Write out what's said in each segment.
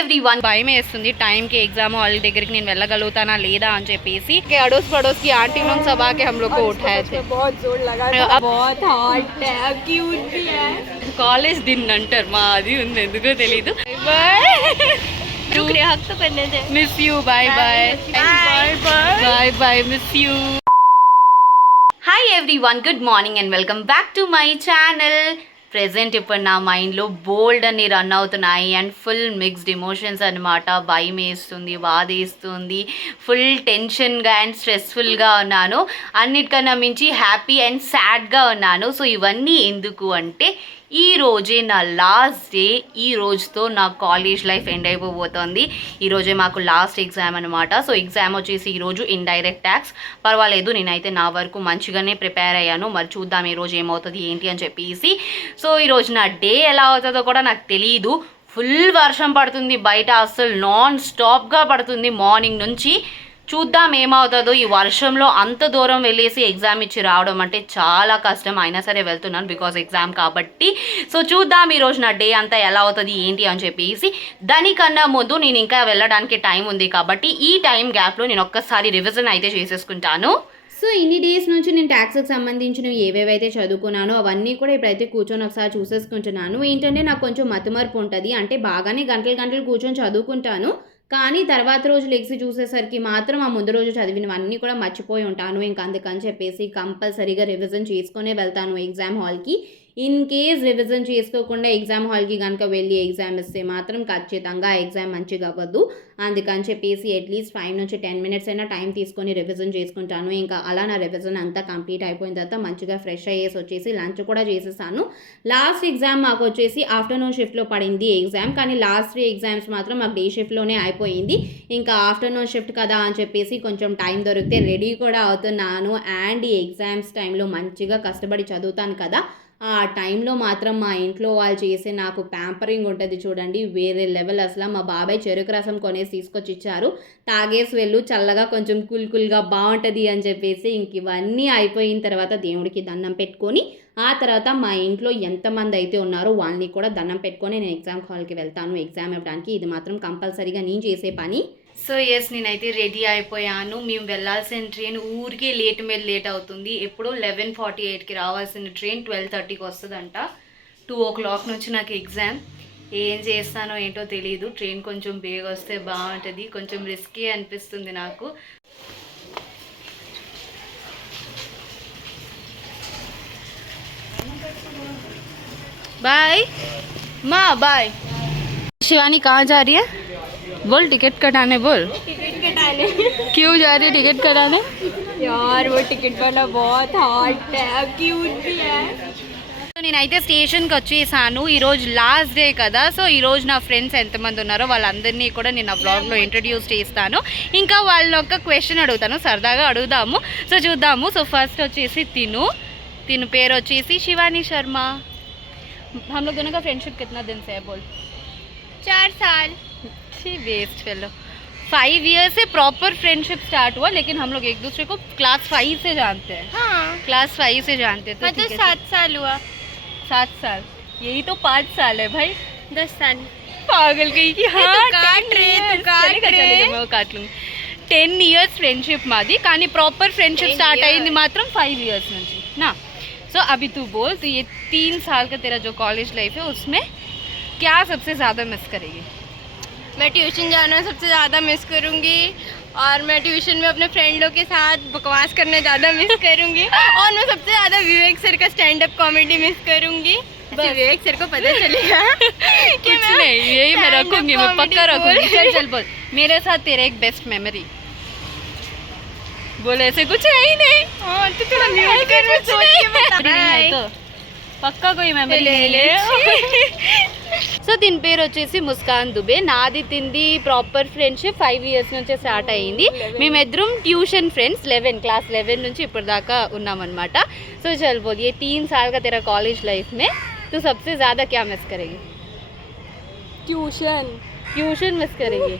Everyone భయం వేస్తుంది టైంకి एग्जाम हॉल దగ్గరికి నేను వెళ్ళగలుగుతానా లేదా అని చెప్పేసి अड़ोस पड़ोस की आंटी लोग सब आके हम लोग को उठाए थे बहुत जोर लगा बहुत हॉट है क्यूट भी है కాలేజ్ दिन అంటారు మా అది ఉంది ఎందుకో తెలీదు शुक्रिया हक तो करने थे miss you bye bye bye bye miss you hi everyone good morning and welcome back to my channel present ఇప్పుడు నా మైండ్లో బోల్డ్ అని రన్ అవుతున్నాయి అండ్ ఫుల్ మిక్స్డ్ ఎమోషన్స్ అనమాట. భయం వేస్తుంది, బాధేస్తుంది, ఫుల్ టెన్షన్గా అండ్ స్ట్రెస్ఫుల్గా ఉన్నాను. అన్నిటికన్నా మించి హ్యాపీ అండ్ సాడ్గా ఉన్నాను. సో ఇవన్నీ ఎందుకు అంటే ఈ రోజే నా లాస్ట్ డే. ఈ రోజుతో నా కాలేజ్ లైఫ్ ఎండ్ అయిపోబోతోంది. ఈరోజే మాకు లాస్ట్ ఎగ్జామ్ అనమాట. సో ఎగ్జామ్ వచ్చేసి ఈరోజు ఇండైరెక్ట్ ట్యాక్స్. పర్వాలేదు, నేనైతే నా వరకు మంచిగానే ప్రిపేర్ అయ్యాను. మరి చూద్దాం ఈరోజు ఏమవుతుంది ఏంటి అని చెప్పేసి. సో ఈరోజు నా డే ఎలా అవుతుందో కూడా నాకు తెలియదు. ఫుల్ వర్షం పడుతుంది బయట, అసలు నాన్ స్టాప్గా పడుతుంది మార్నింగ్ నుంచి. చూద్దాం ఏమవుతుందో. ఈ వర్షంలో అంత దూరం వెళ్ళేసి ఎగ్జామ్ ఇచ్చి రావడం అంటే చాలా కష్టం. అయినా సరే వెళ్తున్నాను బికాజ్ ఎగ్జామ్ కాబట్టి. సో చూద్దాం ఈరోజు నా డే అంతా ఎలా అవుతుంది ఏంటి అని చెప్పేసి. దానికన్నా ముందు నేను ఇంకా వెళ్ళడానికి టైం ఉంది కాబట్టి ఈ టైం గ్యాప్లో నేను ఒక్కసారి రివిజన్ అయితే చేసేసుకుంటాను. సో ఇన్ని డేస్ నుంచి నేను ట్యాక్స్కి సంబంధించినవి ఏవేవైతే చదువుకున్నానో అవన్నీ కూడా ఇప్పుడైతే కూర్చొని ఒకసారి చూసేసుకుంటున్నాను. ఏంటంటే నాకు కొంచెం మతిమరుపు ఉంటుంది. అంటే బాగానే గంటలు కూర్చొని చదువుకుంటాను, కానీ తర్వాత రోజు లెగ్సి చూసేసరికి మాత్రం ఆ ముందు రోజు చదివినవన్నీ కూడా మర్చిపోయి ఉంటాను. ఇంకా అందుకని చెప్పేసి కంపల్సరీగా రివిజన్ చేసుకునే వెళ్తాను ఎగ్జామ్ హాల్కి. ఇన్ కేస్ రివిజన్ చేసుకోకుండా ఎగ్జామ్ హాల్కి కనుక వెళ్ళి ఎగ్జామ్ ఇస్తే మాత్రం ఖచ్చితంగా ఎగ్జామ్ మంచిగా అవ్వదు. అందుకని చెప్పేసి అట్లీస్ట్ 5 నుంచి 10 మినిట్స్ అయినా టైం తీసుకొని రివిజన్ చేసుకుంటాను. ఇంకా అలా నా రివిజన్ అంతా కంప్లీట్ అయిపోయిన తర్వాత మంచిగా ఫ్రెష్ అయ్యేసి వచ్చేసి లంచ్ కూడా చేసేసాను. లాస్ట్ ఎగ్జామ్ మాకు వచ్చేసి ఆఫ్టర్నూన్ షిఫ్ట్లో పడింది ఎగ్జామ్, కానీ లాస్ట్ 3 ఎగ్జామ్స్ మాత్రం మాకు డే షిఫ్ట్లోనే అయిపోయింది. ఇంకా ఆఫ్టర్నూన్ షిఫ్ట్ కదా అని చెప్పేసి కొంచెం టైం దొరికితే రెడీ కూడా అవుతున్నాను. అండ్ ఈ ఎగ్జామ్స్ టైంలో మంచిగా కష్టపడి చదువుతాను కదా, ఆ టైంలో మాత్రం మా ఇంట్లో వాళ్ళు చేసే నాకు ప్యాంపరింగ్ ఉంటుంది చూడండి, వేరే లెవెల్. అసలు మా బాబాయ్ చెరుకు రసం కొనేసి తీసుకొచ్చి ఇచ్చారు. తాగేసి వెళ్ళు, చల్లగా కొంచెం కూల్గా బాగుంటుంది అని చెప్పేసి. ఇంక ఇవన్నీ అయిపోయిన తర్వాత దేవుడికి దండం పెట్టుకొని ఆ తర్వాత మా ఇంట్లో ఎంతమంది అయితే ఉన్నారో వాళ్ళని కూడా దండం పెట్టుకొని నేను ఎగ్జామ్ హాల్కి వెళ్తాను ఎగ్జామ్ ఇవ్వడానికి. ఇది మాత్రం కంపల్సరీగా నేను చేసే పని. సో ఎస్, నేనైతే రెడీ అయిపోయాను. మేము వెళ్ళాల్సిన ట్రైన్ ఊరికే లేట్ అవుతుంది. ఎప్పుడో 11:48కి రావాల్సిన ట్రైన్ 12:30కి వస్తుందంట. 2 o'clock నుంచి నాకు ఎగ్జామ్. ఏం చేస్తానో ఏంటో తెలియదు. ట్రైన్ కొంచెం బేగా వస్తే బాగుంటుంది. కొంచెం రిస్కీ అనిపిస్తుంది నాకు. बाय माँ, बाय. शिवानी कहाँ जा रही है? बोल, टिकट कटाने बोल. टिकट कटाने. क्यों जा रही है टिकट कटाने? यार वो टिकट वाला बहुत हॉट है, क्यूट भी है. నేనైతే స్టేషన్కి వచ్చేసాను. ఈరోజు లాస్ట్ డే కదా. సో ఈరోజు నా ఫ్రెండ్స్ ఎంతమంది ఉన్నారో వాళ్ళందరినీ కూడా నేను నా బ్లాగ్లో ఇంట్రడ్యూస్ చేస్తాను. ఇంకా వాళ్ళని ఒక క్వశ్చన్ అడుగుతాను, సరదాగా అడుగుదాము. సో చూద్దాము. సో ఫస్ట్ వచ్చేసి తిను పేరు వచ్చేసి శివాनी शर्मा. हम लोग दोनों का फ्रेंडशिप कितना दिन से है बोल? 4 साल. वेस्ट फेलो. 5 years से प्रॉपर फ्रेंडशिप स्टार्ट हुआ, लेकिन हम लोग एक दूसरे को क्लास 5 से जानते हैं. हाँ, क्लास 5 से जानते थे. मतलब 7 साल हुआ. 7 साल. यही तो 5 साल है भाई. 10 साल. पागल कहीं की. हाँ, काट रहे. 10 years फ्रेंडशिप మాది, కానీ ప్రాపర్ ఫ్రెండ్షిప్ స్టార్ట్ అయింది మాత్రం 5 years నుంచి ना. सो अभी तू बोल, तो ये 3 साल का तेरा जो कॉलेज लाइफ है उसमें क्या सबसे ज़्यादा मिस करेगी? मैं ट्यूशन जाना सबसे ज़्यादा मिस करूँगी, और मैं ट्यूशन में अपने फ्रेंडों के साथ बकवास करना ज़्यादा मिस करूँगी, और मैं सबसे ज़्यादा विवेक सर का स्टैंड अप कॉमेडी मिस करूँगी. विवेक सर को पता चलेगा कि कुछ नहीं, यही मैं रखूँगी, मैं पक्का रखूँगी. चल बोल, मेरे साथ तेरा एक बेस्ट मेमोरी बोले. ऐसे कुछ है ही नहीं. हाँ, तो थोड़ा म्यूट कर, मैं सोच के बता. तो పక్కా कोई మెమరీ లే. సో దీని పేరు వచ్చేసి ముస్కాన్ దుబే. నాది తింది ప్రాపర్ ఫ్రెండ్షిప్ 5 years నుంచే స్టార్ట్ అయ్యింది. మేమిద్దరం ట్యూషన్ ఫ్రెండ్స్ క్లాస్ 11 నుంచి ఇప్పుడు దాకా ఉన్నామన్నమాట. సో చల్ बोल, ये 3 साल का तेरा कॉलेज लाइफ में तू सबसे ज़्यादा क्या मिस करेगी? ट्यूशन मिस करेगी.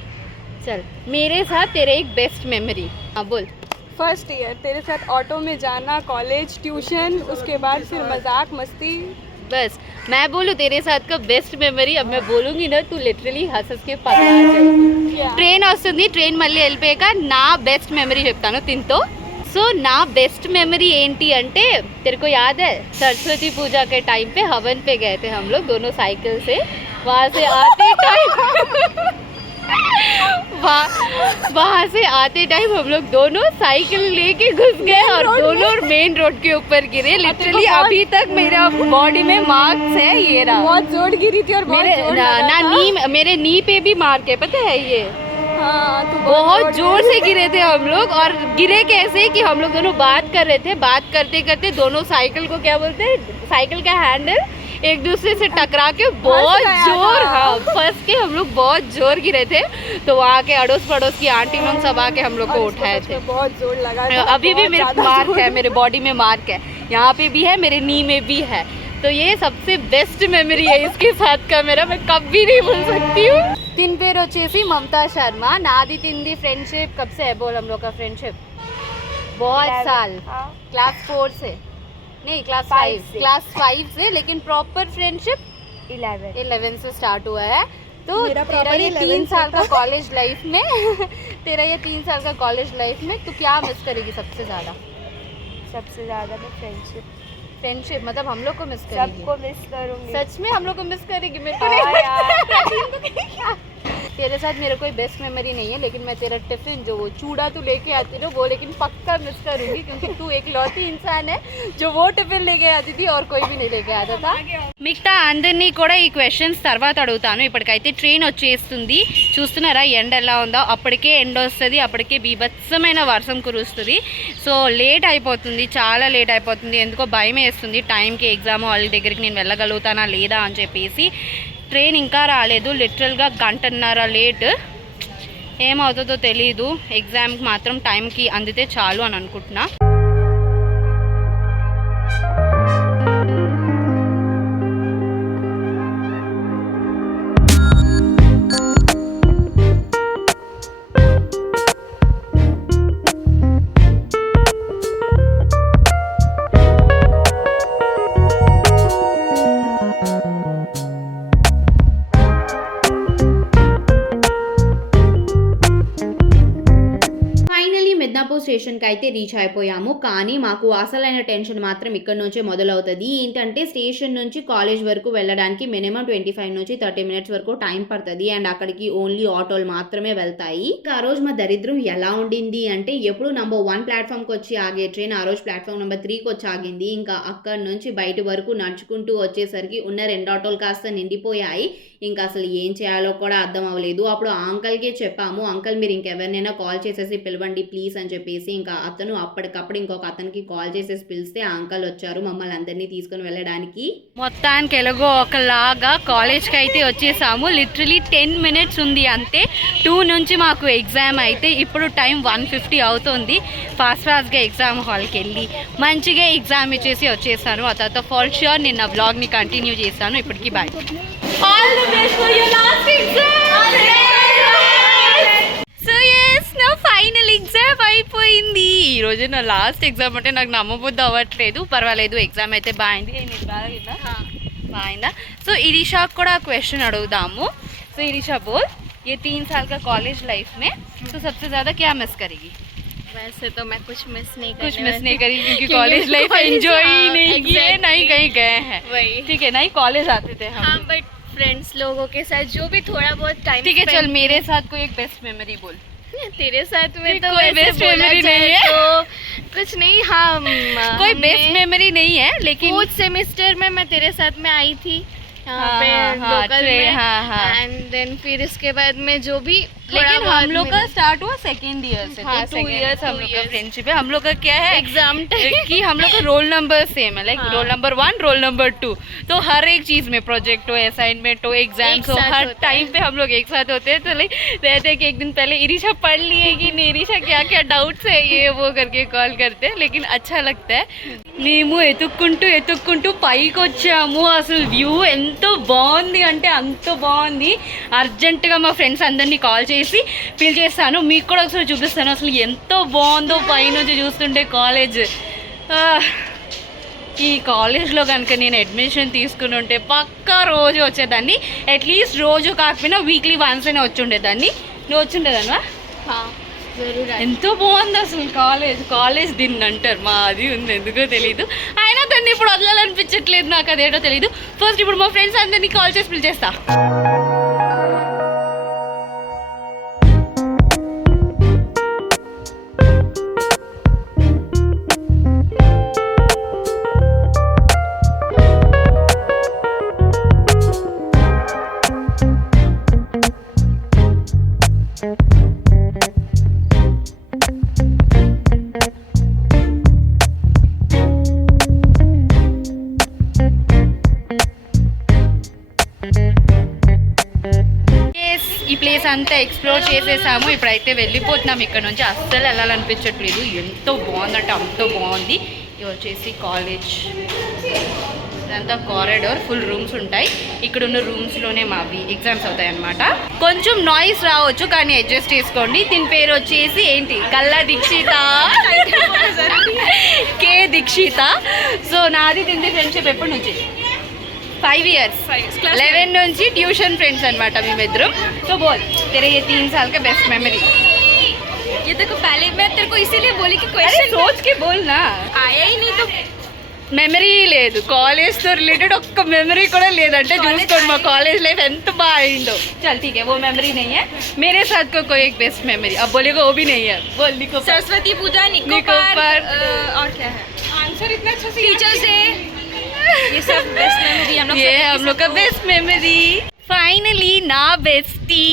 चल, मेरे साथ तेरे एक बेस्ट मेमोरी. हाँ बोल. फर्स्ट ईयर तेरे साथ ऑटो में जाना, कॉलेज, ट्यूशन, उसके बाद फिर मजाक मस्ती. बस मैं बोलूँ तेरे साथ का बेस्ट मेमोरी, अब मैं बोलूँगी ना तू लिटरली हंस के पकड़ा जाएगी. ట్రైన్ వస్తుంది, ట్రైన్ మళ్ళీ వెళ్ళిపోయాక నా బెస్ట్ మెమరీ చెప్తాను తింతో. సో నా बेस्ट मेमोरी ఏంటి అంటే तेरे को याद है सरस्वती पूजा के टाइम पे हवन पे गए थे हम लोग दोनों साइकिल से. वहाँ से आते टाइम वहाँ से आते टाइम हम लोग दोनों साइकिल लेके घुस गए और दोनों मेन रोड के ऊपर गिरे. लिटरली अभी तक मेरा बॉडी में मार्क्स है. ये रहा, बहुत जोर गिरी थी और मेरे नी पे भी मार्क है, पता है ये. हाँ, तो बहुत जोर से गिरे थे हम लोग. और गिरे कैसे कि हम लोग दोनों बात कर रहे थे, बात करते करते दोनों साइकिल को क्या बोलते हैं, साइकिल का हैंडल एक दूसरे से टकरा के बहुत जोर, हाँ फंस के हम लोग बहुत जोर गिरे थे. तो वहाँ के अड़ोस पड़ोस की आंटी लोग सब आके हम लोग को उठाए थे. बहुत जोर लगा. अभी भी मेरे मार्क है, मेरे बॉडी में मार्क है, यहाँ पे भी है, मेरे नी में भी है. तो ये सबसे बेस्ट मेमोरी है इसके साथ का मेरा, मैं कभी नहीं भूल सकती हूँ. तीन पेर వచ్చేసి ममता शर्मा. नादी तिंदी फ्रेंडशिप कब से है बोल हम लोग का फ्रेंडशिप? बहुत साल. क्लास 4 से नहीं, क्लास 5 से. लेकिन प्रॉपर फ्रेंडशिप 11 से स्टार्ट हुआ है. तो तेरा ये 3 साल का कॉलेज लाइफ में तेरा ये 3 साल का कॉलेज लाइफ में तू क्या मिस करेगी सबसे ज़्यादा? सबसे ज्यादा मैं फ्रेंडशिप मतलब हम लोग को मिस करेगी. सबको मिस करूंगी. सच में हम लोग को मिस करेगी. मेरे को तेरे साथ मेरा कोई बेस्ट मेमोरी नहीं है, लेकिन मैं तेरा टिफिन जो वो चूड़ा तू लेके आती ना वो लेकिन पक्का मिस करूंगी, क्योंकि तू एक लौती इंसान है जो वो टिफिन लेके आती थी और कोई भी नहीं लेके आता था. మిగతా అందరినీ కూడా ఈ క్వశ్చన్స్ తర్వాత అడుగుతాను. ఇప్పటికైతే ట్రైన్ వచ్చేస్తుంది. చూస్తున్నారా ఎండ ఎలా ఉందో? అప్పటికే ఎండ వస్తుంది, అప్పటికే బీభత్సమైన వర్షం కురుస్తుంది. సో లేట్ అయిపోతుంది, చాలా లేట్ అయిపోతుంది. ఎందుకో భయం వేస్తుంది టైంకి ఎగ్జామ్ హాల్ దగ్గరికి నేను వెళ్ళగలుగుతానా లేదా అని చెప్పేసి. ట్రైన్ ఇంకా రాలేదు, లిటరల్గా గంటన్నర లేట్. ఏమవుతుందో తెలీదు. ఎగ్జామ్కి మాత్రం టైంకి అందితే చాలు అని అనుకుంటున్నా. మిద్నాపూర్ స్టేషన్కి అయితే రీచ్ అయిపోయాము. కానీ మాకు అసలైన టెన్షన్ మాత్రం ఇక్కడ నుంచే మొదలవుతుంది. ఏంటంటే స్టేషన్ నుంచి కాలేజ్ వరకు వెళ్ళడానికి మినిమం 25 నుంచి 30 మినిట్స్ వరకు టైం పడుతుంది. అండ్ అక్కడికి ఓన్లీ ఆటోలు మాత్రమే వెళ్తాయి. ఆ రోజు మా దరిద్రం ఎలా ఉండింది అంటే ఎప్పుడు నెంబర్ 1 ప్లాట్ఫామ్కి వచ్చి ఆగే ట్రైన్ ఆ రోజు ప్లాట్ఫామ్ నెంబర్ 3కి వచ్చి ఆగింది. ఇంకా అక్కడ నుంచి బయట వరకు నడుచుకుంటూ వచ్చేసరికి ఉన్న 2 ఆటోలు కాస్త నిండిపోయాయి. ఇంకా అసలు ఏం చేయాలో కూడా అర్థం అవ్వలేదు. అప్పుడు ఆ అంకల్కే చెప్పాము, అంకల్ మీరు ఇంకెవరినైనా కాల్ చేసేసి పిలవండి ప్లీజ్ అని చెప్పేసి. ఇంకా అతను అప్పటికప్పుడు ఇంకొక అతనికి కాల్ చేసేసి పిలిస్తే ఆ అంకల్ వచ్చారు మమ్మల్ని అందరినీ తీసుకుని వెళ్ళడానికి. మొత్తానికి ఎలాగో ఒకలాగా కాలేజ్కి అయితే వచ్చేసాము. లిటరలీ 10 మినిట్స్ ఉంది అంతే. 2 నుంచి మాకు ఎగ్జామ్ అయితే ఇప్పుడు టైం 1:50 అవుతుంది. ఫాస్ట్గా ఎగ్జామ్ హాల్కి వెళ్ళి మంచిగా ఎగ్జామ్ ఇచ్చేసి వచ్చేసాను. ఆ తర్వాత ఫర్ ష్యూర్ నేను నా బ్లాగ్ని కంటిన్యూ చేస్తాను. ఇప్పటికీ bye. All the best for your last exam. So yes, నా ఫైనల్ ఎగ్జామ్ అయిపోయింది. ఈరోజు నా లాస్ట్ ఎగ్జామ్ అంటే నాకు నమ్మబుద్ధి అవ్వట్లేదు. పర్వాలేదు, ఎగ్జామ్ అయితే బాగుంది. బాగుందా? సో इरिशा కూడా क्वेश्चन अड़ुदामु. So इरिशा बोल, ये 3 साल का कॉलेज लाइफ में तो सबसे ज़्यादा क्या मिस करेगी? वैसे तो मैं कुछ मिस नहीं करी क्योंकि कॉलेज लाइफ एंजॉय ही नहीं किए, नहीं कहीं गए हैं. ठीक है, नहीं कॉलेज आते थे हम. हाँ, बट फ्रेंड्स लोगों के साथ जो भी थोड़ा बहुत टाइम. ठीक है, चल मेरे साथ कोई एक बेस्ट मेमोरी बोल. तेरे साथ में तो कोई बेस्ट मेमोरी नहीं है तो कुछ नहीं. हाँ, कोई बेस्ट मेमोरी नहीं है, लेकिन 4th सेमेस्टर में मैं तेरे साथ में आई थी यहाँ पे लोकल में. एंड देन फिर इसके बाद में जो भी, लेकिन हम लोग का स्टार्ट हुआ 2nd ईयर से. हाँ, तो 2 इयर्स हम लोग का फ्रेंडशिप है. हम लोग का क्या है, एग्जाम कि हम लोग का रोल नंबर सेम है. Like roll number 1, roll number 2. तो हर एक चीज़ में प्रोजेक्ट हो, असाइनमेंट हो, एग्जाम्स हो, हर टाइम पे हम लोग एक साथ होते हैं. तो लाइक रहते हैं कि एक दिन पहले इरिशा पढ़ लिए कि नहीं, इरिशा क्या क्या डाउट्स है ये वो करके कॉल करते हैं. लेकिन अच्छा लगता है. మేము ఎతుక్కుంటూ పైకి వచ్చాము. అసలు వ్యూ ఎంత బాగుంది అంటే అంత బాగుంది. అర్జెంటుగా మా ఫ్రెండ్స్ అందరినీ కాల్ చేసి పిలిచేస్తాను. మీకు కూడా ఒకసారి చూపిస్తాను అసలు ఎంత బాగుందో పైనుంచి చూస్తుంటే కాలేజ్. ఈ కాలేజ్లో కనుక నేను అడ్మిషన్ తీసుకుని ఉంటే పక్కా రోజు వచ్చేదాన్ని, అట్లీస్ట్ రోజు కాకపోయినా వీక్లీ వన్స్ అయినా వచ్చి ఉండేదాన్ని. నువ్వు వచ్చి ఉండేదాన్వా? ఎంతో బాగుంది అసలు కాలేజ్ దీన్ని అంటారు, మా అది ఉంది ఎందుకో తెలీదు. అయినా దాన్ని ఇప్పుడు వదలాలనిపించట్లేదు, నాకు అదేటో తెలీదు. ఫస్ట్ ఇప్పుడు మా ఫ్రెండ్స్ అందరినీ కాల్ చేసి పిలిచేస్తా. ఈ ప్లేస్ అంతా ఎక్స్ప్లోర్ చేసేసాము, ఇప్పుడైతే వెళ్ళిపోతున్నాం ఇక్కడ నుంచి. అస్సలు వెళ్ళాలనిపించట్లేదు, ఎంతో బాగుందంటే అంత బాగుంది. ఇది వచ్చేసి కాలేజ్, ఇదంతా కారిడార్, ఫుల్ రూమ్స్ ఉంటాయి. ఇక్కడ ఉన్న రూమ్స్లోనే మావి ఎగ్జామ్స్ అవుతాయి అన్నమాట. కొంచెం నాయిస్ రావచ్చు కానీ అడ్జస్ట్ చేసుకోండి. దీని పేరు వచ్చేసి ఏంటి, కల్లా దీక్షిత, కే దీక్షిత. సో నాది దీని ఫ్రెండ్షిప్ ఎప్పటి నుంచి 5 years, 11 నుంచి ट्यूशन फ्रेंड्स అనమాట మేమిద్దరం. तो बोल तेरे ये 3 साल का बेस्ट मेमोरी. ये देखो पहले मैं तेरे को इसीलिए बोली कि क्वेश्चन सोच के बोल ना, आया ही नहीं तो మెమరీ లేదు, కాలేజ్తో రిలేటెడ్ ఒక్క మెమరీ కూడా లేదంటే చూసుకోండి మా కాలేజ్ లైఫ్ ఎంత బాగా అయిందో. चल ठीक है, वो मेमोरी नहीं है. मेरे साथ को कोई एक बेस्ट मेमोरी अब बोलेगा वो भी नहीं है. बोल निको. सरस्वती पूजा, निको पार्क, और क्या है आंसर इतना अच्छा से, टीचर्स डे, ये सब बेस्ट मेमोरी हम लोग का बेस्ट मेमोरी. फाइनली ना बेस्टी,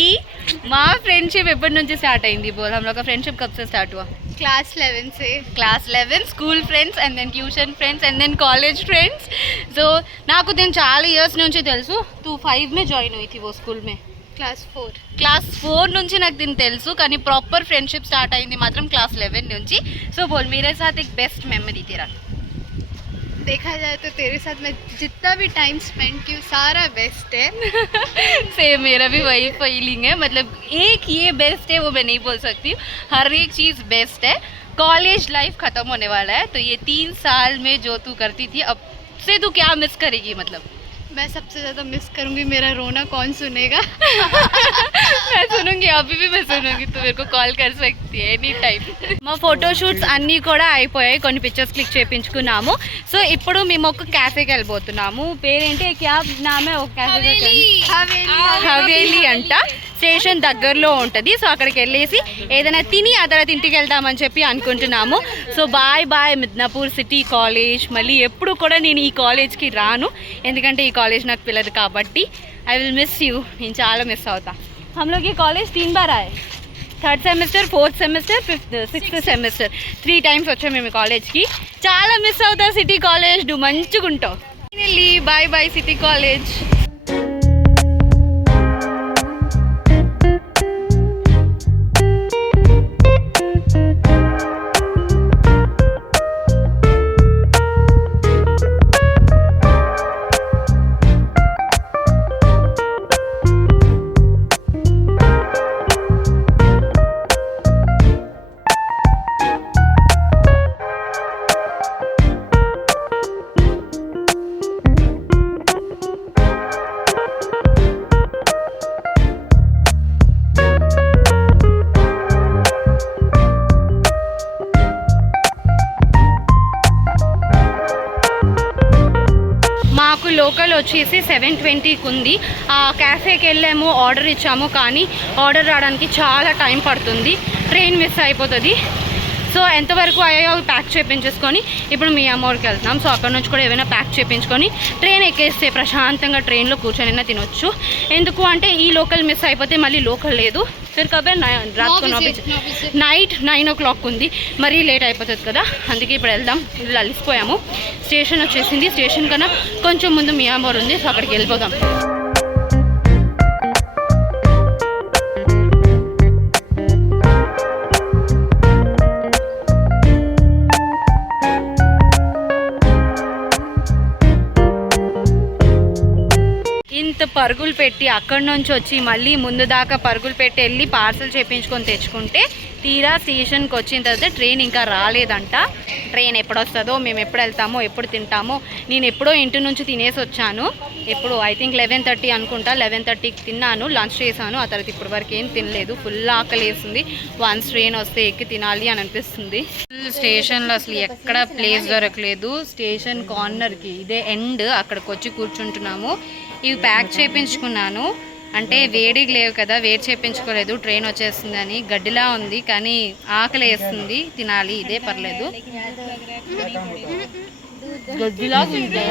మా ఫ్రెండ్షిప్ ఎప్పటి నుంచి స్టార్ట్ అయింది బోల్? हम लोग का फ्रेंडशिप कब से स्टार्ट हुआ? क्लास 11 से. Class 11 school friends and then tuition friends and then college friends. So నాకు నేను చాలా ఇయర్స్ నుంచి తెలుసు. तू 5 में జాయిన్ हुई थी वो स्कूल में? క్లాస్ 4 నుంచి నాకు దీన్ని తెలుసు, కానీ ప్రాపర్ ఫ్రెండ్షిప్ స్టార్ట్ అయింది మాత్రం క్లాస్ 11 నుంచి. సో బోల్ मेरे साथ एक बेस्ट मेमोरी तेरा. देखा जाए तो तेरे साथ मैं जितना भी टाइम स्पेंड की सारा बेस्ट है. सेम मेरा भी वही फीलिंग है. मतलब एक ये बेस्ट है वो मैं नहीं बोल सकती, हर एक चीज़ बेस्ट है. कॉलेज लाइफ ख़त्म होने वाला है, तो ये 3 साल में जो तू करती थी अब से तू क्या मिस करेगी? मतलब मैं सबसे ज़्यादा मिस करूँगी मेरा रोना. कौन सुनेगा? मैं सुनूंगी, अभी भी मैं सुनूंगी. तो मेरे को कॉल कर सकती है ఎనీ టైం. మా ఫోటోషూట్స్ అన్నీ కూడా అయిపోయాయి, కొన్ని పిక్చర్స్ క్లిక్ చేయించుకున్నాము. సో ఇప్పుడు మేము ఒక క్యాఫేకి వెళ్ళిపోతున్నాము. పేరేంటి, క్యా నామే ఒక క్యాఫే? హవేలీ అంట. స్టేషన్ దగ్గరలో ఉంటుంది. సో అక్కడికి వెళ్ళేసి ఏదైనా తిని ఆ తర్వాత ఇంటికి వెళ్దామని చెప్పి అనుకుంటున్నాము. So bye bye Midnapore city college. మళ్ళీ ఎప్పుడు కూడా నేను ఈ కాలేజ్కి రాను, ఎందుకంటే ఈ కాలేజ్ నాకు పిల్లదు కాబట్టి. ఐ విల్ మిస్ యూ, నేను చాలా మిస్ అవుతా. हम लोग ये कॉलेज 3 बार आए, 3rd semester, 4th semester, 5th 6th semester, 3 times వచ్చాము మేము కాలేజ్కి. చాలా మిస్ అవుతా సిటీ కాలేజ్. నువ్వు మంచిగా ఉంటావు. Finally bye bye city college. Local వచ్చేసి 7:20కి ఉంది. ఆ క్యాఫేకి వెళ్ళాము, ఆర్డర్ ఇచ్చాము, కానీ ఆర్డర్ రావడానికి చాలా టైం పడుతుంది. ట్రైన్ మిస్ అయిపోతుంది. సో ఎంతవరకు అయ్యాయో అవి ప్యాక్ చేయించేసుకొని ఇప్పుడు మీ అమ్మోడికి వెళ్తున్నాం. సో అక్కడ నుంచి కూడా ఏమైనా ప్యాక్ చేయించుకొని ట్రైన్ ఎక్కేస్తే ప్రశాంతంగా ట్రైన్లో కూర్చొని తినొచ్చు. ఎందుకు అంటే ఈ లోకల్ మిస్ అయిపోతే మళ్ళీ లోకల్ లేదు. ఫిర్ కబే నైట్ 9 o'clock ఉంది, మరీ లేట్ అయిపోతుంది కదా. అందుకే ఇప్పుడు వెళ్దాం. ఇలా అలిసిపోయాము. స్టేషన్ వచ్చేసింది. స్టేషన్ కన్నా కొంచెం ముందు మియామోర్ ఉంది. సో అక్కడికి వెళ్ళిపోదాం. ఇంత పరుగులు పెట్టి అక్కడి నుంచి వచ్చి మళ్ళీ ముందు దాకా పరుగులు పెట్టి వెళ్ళి పార్సల్ చేయించుకొని తెచ్చుకుంటే తీరా స్టేషన్కి వచ్చిన తర్వాత ట్రైన్ ఇంకా రాలేదంట. ట్రైన్ ఎప్పుడు వస్తుందో, మేము ఎప్పుడు వెళ్తామో, ఎప్పుడు తింటామో. నేను ఎప్పుడో ఇంటి నుంచి తినేసి వచ్చాను. ఎప్పుడు ఐ థింక్ 11:30 అనుకుంటా. 11:30కి తిన్నాను, లంచ్ చేశాను. ఆ తర్వాత ఇప్పటి వరకు ఏం తినలేదు. ఫుల్ ఆకలి వేస్తుంది. వన్స్ ట్రైన్ వస్తే ఎక్కి తినాలి అని అనిపిస్తుంది. స్టేషన్లో అసలు ఎక్కడ ప్లేస్ దొరకలేదు. స్టేషన్ కార్నర్కి ఇదే ఎండ్, అక్కడికి వచ్చి కూర్చుంటున్నాము. ఇవి ప్యాక్ చేయించుకున్నాను, అంటే వేడికి లేవు కదా, వేడి చేయించుకోలేదు. ట్రైన్ వచ్చేస్తుందని. గడ్డిలా ఉంది కానీ ఆకలి వేస్తుంది, తినాలి. ఇదే పర్లేదు. గడ్డిలా ఉంది.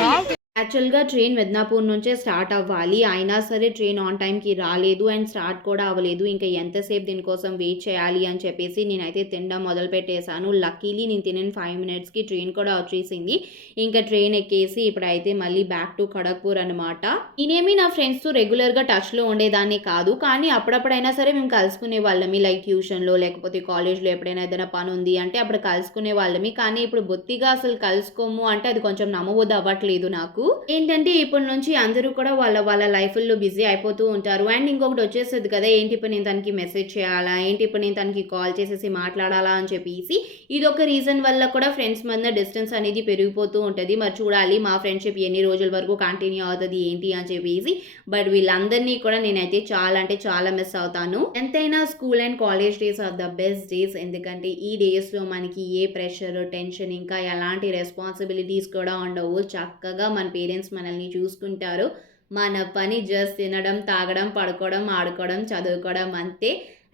యాక్చువల్గా ట్రైన్ మిద్నాపూర్ నుంచే స్టార్ట్ అవ్వాలి, అయినా సరే ట్రైన్ ఆన్ టైంకి రాలేదు అండ్ స్టార్ట్ కూడా అవ్వలేదు. ఇంకా ఎంతసేపు దీనికోసం వెయిట్ చేయాలి అని చెప్పేసి నేనైతే తినడం మొదలు పెట్టేశాను. లక్కీలీ నేను తినిన 5 మినిట్స్కి ట్రైన్ కూడా వచ్చేసింది. ఇంకా ట్రైన్ ఎక్కేసి ఇప్పుడైతే మళ్ళీ బ్యాక్ టు ఖడగ్పూర్ అనమాట. నేనేమి నా ఫ్రెండ్స్తో రెగ్యులర్గా టచ్లో ఉండేదాన్ని కాదు, కానీ అప్పుడప్పుడైనా సరే మేము కలుసుకునే వాళ్ళమి. లైక్ ట్యూషన్లో లేకపోతే కాలేజ్లో ఎప్పుడైనా ఏదైనా పని ఉంది అంటే అప్పుడు కలుసుకునే వాళ్ళమి. కానీ ఇప్పుడు బొత్తిగా అసలు కలుసుకోము అంటే అది కొంచెం నమ్మబుద్ధి అవ్వట్లేదు నాకు. ఏంటంటే ఇప్పటి నుంచి అందరూ కూడా వాళ్ళ లైఫ్లో బిజీ అయిపోతూ ఉంటారు. అండ్ ఇంకొకటి వచ్చేస్తుంది కదా, ఏంటి ఇప్పుడు నేను తనకి మెసేజ్ చేయాలా, ఏంటి ఇప్పుడు నేను తనకి కాల్ చేసేసి మాట్లాడాలా అని చెప్పేసి. ఇది ఒక రీజన్ వల్ల కూడా ఫ్రెండ్స్ మధ్య డిస్టెన్స్ అనేది పెరిగిపోతూ ఉంటుంది. మరి చూడాలి మా ఫ్రెండ్షిప్ ఎన్ని రోజుల వరకు కంటిన్యూ అవుతుంది ఏంటి అని చెప్పేసి. బట్ వీళ్ళందరినీ కూడా నేనైతే చాలా అంటే చాలా మిస్ అవుతాను. ఎంతైనా school and college days are the best days. ఎందుకంటే ఈ డేస్లో మనకి ఏ ప్రెషర్, టెన్షన్, ఇంకా ఎలాంటి రెస్పాన్సిబిలిటీస్ కూడా ఉండవు. చక్కగా మన పేరెంట్స్ మనల్ని చూసుకుంటారు. మన పని జస్ట్ తినడం, తాగడం, పడుకోవడం, ఆడుకోవడం, చదువుకోవడం అంతే.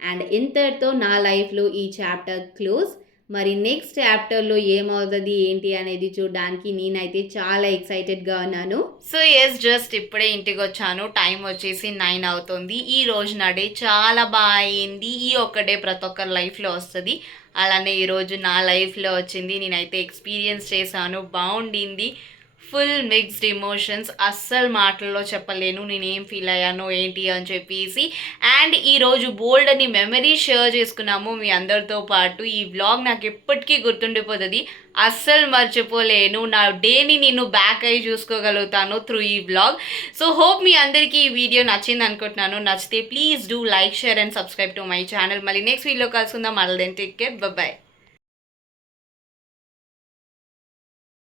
అండ్ ఇంతటితో నా లైఫ్లో ఈ చాప్టర్ క్లోజ్. మరి నెక్స్ట్ చాప్టర్లో ఏమవుతుంది ఏంటి అనేది చూడడానికి నేనైతే చాలా ఎక్సైటెడ్గా ఉన్నాను. సో ఎస్, జస్ట్ ఇప్పుడే ఇంటికి వచ్చాను. టైం వచ్చేసి 9 అవుతుంది. ఈ రోజు నా డే చాలా బాగా అయింది. ఈ ఒక్క డే ప్రతి ఒక్కరి లైఫ్లో వస్తుంది, అలానే ఈరోజు నా లైఫ్లో వచ్చింది. నేనైతే ఎక్స్పీరియన్స్ చేశాను, బాగుండింది. ఫుల్ మిక్స్డ్ ఎమోషన్స్, అస్సలు మాటల్లో చెప్పలేను నేనేం ఫీల్ అయ్యానో ఏంటి అని చెప్పేసి. అండ్ ఈరోజు బోల్డ్ అని మెమరీస్ షేర్ చేసుకున్నాము మీ అందరితో పాటు. ఈ వ్లాగ్ నాకు ఎప్పటికీ గుర్తుండిపోతుంది, అస్సలు మర్చిపోలేను. నా డేని నేను బ్యాక్ అయ్యి చూసుకోగలుగుతాను త్రూ ఈ వ్లాగ్. సో హోప్ మీ అందరికీ ఈ వీడియో నచ్చింది అనుకుంటున్నాను. నచ్చితే please do like, share and subscribe to my channel. మళ్ళీ నెక్స్ట్ వీడియో కలుసుకుందాం. మళ్ళీ దెన్ టేక్ కేర్, బాయ్.